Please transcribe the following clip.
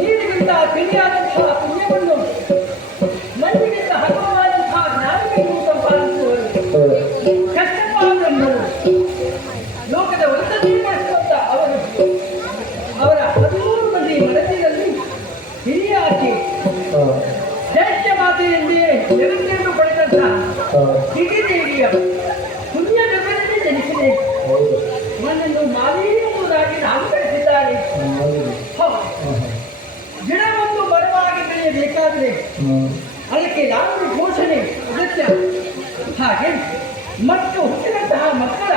ನೀರಿಗಿಂತ ತಿಳಿಯಾದಂತಹ ಪುಣ್ಯವನ್ನು ಮಂದಿಗಿಂತ ಹಗುರವಾದಂತಹ ಜ್ಞಾನವನ್ನು ಸಂಪಾದಿಸುವರು. ಕಷ್ಟಪಾಡನ್ನು ಲೋಕದ ವೃತ್ತದಲ್ಲಿ ಮಾಡಿಸುವಂತ ಅವರು ಅವರ 13 ಮಂದಿ ಮನಸ್ಸಿನಲ್ಲಿ ಹಿರಿಯ ಆಕೆ ಜ್ಯೇಷ್ಠ ಮಾತೆಯಲ್ಲಿಯೇ ಜಗತ್ತಿಯನ್ನು ಪಡೆದಂತಹ ಹಿರಿದೇವಿಯ ಪುಣ್ಯ ಜಗದಲ್ಲಿ ಜನಿಸಿದೆ. ನನ್ನನ್ನು ಮಾಲಿ ಎಂಬುದಾಗಿ ನಾಮಕರಿಸಿದ್ದಾರೆ. ಗಿಡವನ್ನು ಮರವಾಗಿ ಬೆಳೆಯಬೇಕಾದರೆ ಅದಕ್ಕೆ ಯಾವ ಘೋಷಣೆ ಅಗತ್ಯ. ಹಾಗೆ ಮತ್ತು ಹುಟ್ಟಿದಂತಹ ಮಕ್ಕಳ